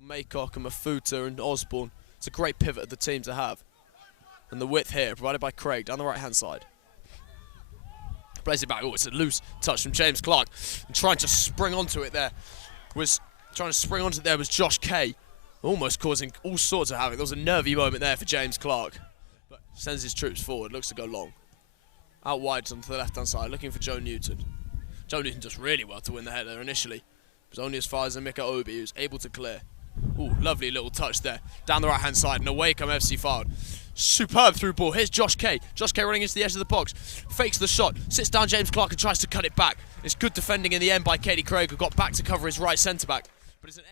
Maycock and Mafuta and Osborne. It's a great pivot of the team to have. And the width here, provided by Craig, down the right-hand side. Plays it back. Oh, it's a loose touch from James Clark. And trying to spring onto it there was Josh Kay. Almost causing all sorts of havoc. There was a nervy moment there for James Clark. But sends his troops forward, looks to go long. Out wide onto the left-hand side, looking for Joe Newton. Joe Newton does really well to win the header initially. It was only as far as Emeka Obi, who's able to clear. Ooh, lovely little touch there. Down the right-hand side, and away come FC Fylde. Superb through ball. Here's Josh Kay. Josh Kay running into the edge of the box. Fakes the shot. Sits down James Clark and tries to cut it back. It's good defending in the end by Katie Craig, who got back to cover his right centre-back. But it's an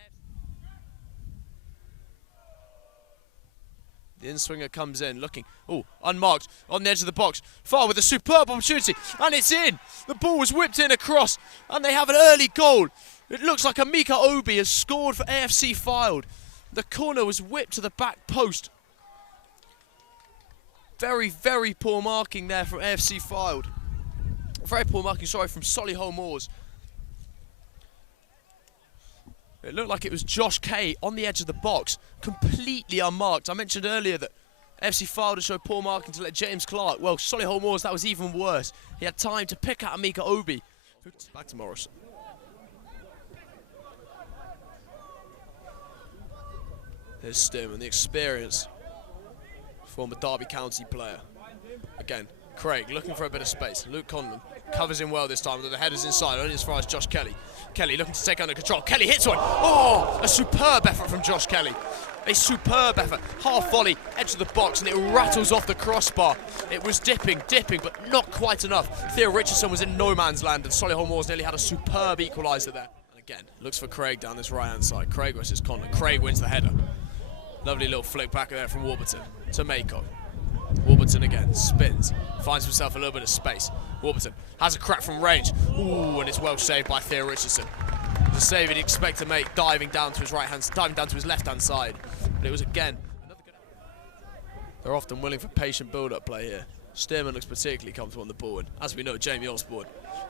The in-swinger comes in, looking, unmarked, on the edge of the box. Far with a superb opportunity, and it's in! The ball was whipped in across, and they have an early goal. It looks like Emeka Obi has scored for AFC Fylde. The corner was whipped to the back post. Very, very poor marking there from AFC Fylde. Very poor marking, sorry, from Solihull Moors. It looked like it was Josh Kay on the edge of the box, completely unmarked. I mentioned earlier that FC Fylde showed poor marking to let James Clark. Well, Solihull Moors, that was even worse. He had time to pick out Emeka Obi. Back to Morrison. There's Sturman, the experience. Former Derby County player. Again, Craig looking for a bit of space. Luke Conlon covers him well this time, with the headers inside, only as far as Josh Kelly. Kelly looking to take under control. Kelly hits one. Oh, a superb effort from Josh Kelly. A superb effort. Half volley, edge of the box, and it rattles off the crossbar. It was dipping, but not quite enough. Theo Richardson was in no man's land, and Solihull Moors nearly had a superb equaliser there. And again, looks for Craig down this right-hand side. Craig versus Conlon. Craig wins the header. Lovely little flick back there from Warburton to Maycock. Warburton again, spins, finds himself a little bit of space. Warburton has a crack from range. Ooh, and it's well saved by Theo Richardson. It's a save he'd expect to make, diving down to his left-hand side. But it was again another good. They're often willing for patient build-up play here. Stearman looks particularly comfortable on the ball, and as we know, Jamie Osborne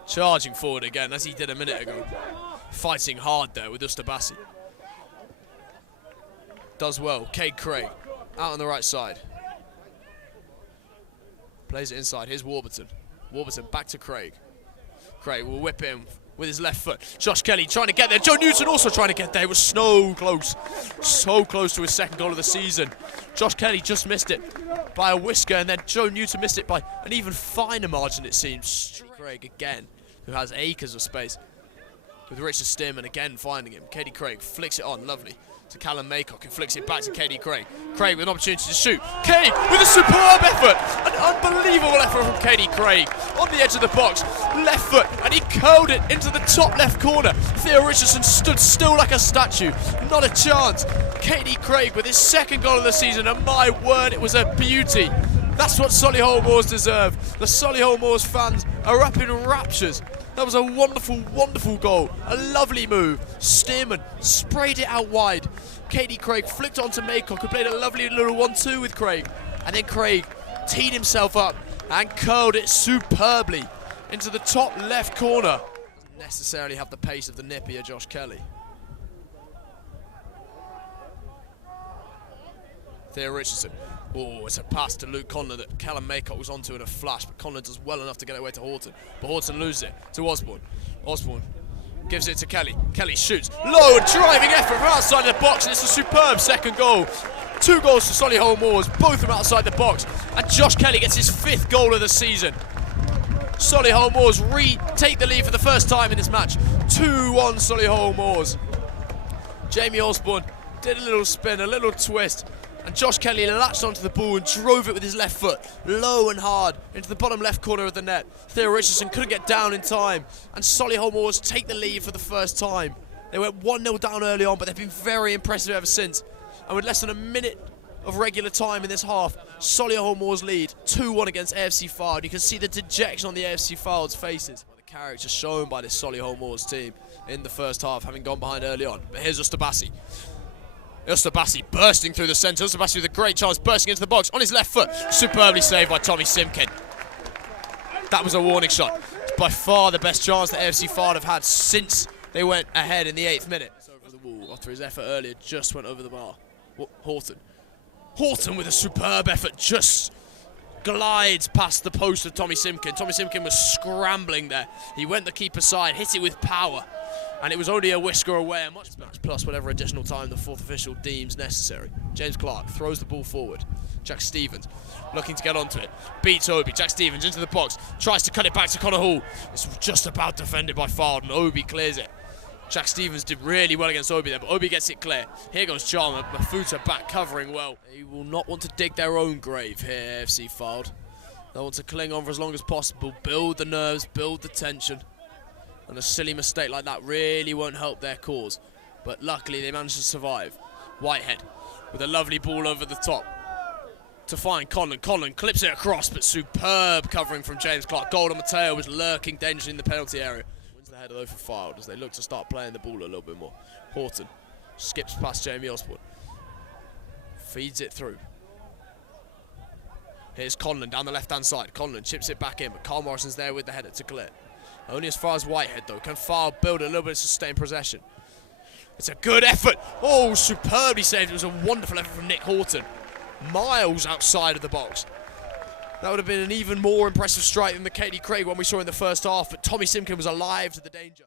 charging forward again, as he did a minute ago. Fighting hard there with Ustabasi. Does well. Cade Craig out on the right side. Plays it inside. Here's Warburton. Warburton back to Craig. Craig will whip in with his left foot. Josh Kelly trying to get there. Joe Newton also trying to get there. It was so close. So close to his second goal of the season. Josh Kelly just missed it by a whisker, and then Joe Newton missed it by an even finer margin, it seems. Craig again, who has acres of space. With Richard Stearman again finding him. Katie Craig flicks it on. Lovely. To Callum Maycock, who flicks it back to Katie Craig. Craig with an opportunity to shoot. Kay with a superb effort. An unbelievable effort from Katie Craig. On the edge of the box, left foot, and he curled it into the top left corner. Theo Richardson stood still like a statue. Not a chance. Katie Craig with his second goal of the season, and my word, it was a beauty. That's what Solihull Moors deserve. The Solihull Moors fans are up in raptures. That was a wonderful, wonderful goal. A lovely move. Stearman sprayed it out wide. Katie Craig flicked onto Maycock, who played a lovely little 1-2 with Craig. And then Craig teed himself up and curled it superbly into the top left corner. Doesn't necessarily have the pace of the nippier Josh Kelly. Theo Richardson. Oh, it's a pass to Luke Conlon that Callum Maycock was onto in a flash, but Conlon does well enough to get away to Horton. But Horton loses it to Osborne. Osborne gives it to Kelly. Kelly shoots. Low and driving effort from outside the box, and it's a superb second goal. 2 goals for Solihull Moors, both from outside the box. And Josh Kelly gets his 5th goal of the season. Solihull Moors retake the lead for the first time in this match. 2-1 Solihull Moors. Jamie Osborne did a little spin, a little twist. And Josh Kelly latched onto the ball and drove it with his left foot, low and hard, into the bottom left corner of the net. Theo Richardson couldn't get down in time, and Solihull Moors take the lead for the first time. They went 1-0 down early on, but they've been very impressive ever since. And with less than a minute of regular time in this half, Solihull Moors lead 2-1 against AFC Fylde. You can see the dejection on the AFC Fylde's faces. The character shown by this Solihull Moors team in the first half, having gone behind early on. But here's Ustabasi. Ustabasi bursting through the centre. Ustabasi with a great chance, bursting into the box on his left foot. Superbly saved by Tommy Simkin. That was a warning shot. It's by far the best chance that AFC Fylde have had since they went ahead in the 8th minute. It's over the wall. after his effort earlier just went over the bar. Horton. Horton with a superb effort, just glides past the post of Tommy Simkin. Tommy Simkin was scrambling there. He went the keeper side, hit it with power, and it was only a whisker away. A much match plus whatever additional time the fourth official deems necessary. James Clark throws the ball forward. Jack Stevens looking to get onto it. Beats Obi. Jack Stevens into the box. Tries to cut it back to Solihull. It's just about defended by Fylde, and Obi clears it. Jack Stevens did really well against Obi there, but Obi gets it clear. Here goes Chalmer. Mafuta back covering well. They will not want to dig their own grave here, AFC Fylde. They want to cling on for as long as possible, build the nerves, build the tension. And a silly mistake like that really won't help their cause. But luckily they managed to survive. Whitehead with a lovely ball over the top to find Conlon. Conlon clips it across, but superb covering from James Clark. Golden Mateo was lurking dangerously in the penalty area. Wins the header though for Fylde as they look to start playing the ball a little bit more. Horton skips past Jamie Osborne. Feeds it through. Here's Conlon down the left-hand side. Conlon chips it back in, but Carl Morrison's there with the header to clear. Only as far as Whitehead though. Can Fylde build a little bit of sustained possession? It's a good effort. Oh, superbly saved. It was a wonderful effort from Nick Horton. Miles outside of the box. That would have been an even more impressive strike than the Katie Craig one we saw in the first half, but Tommy Simkin was alive to the danger.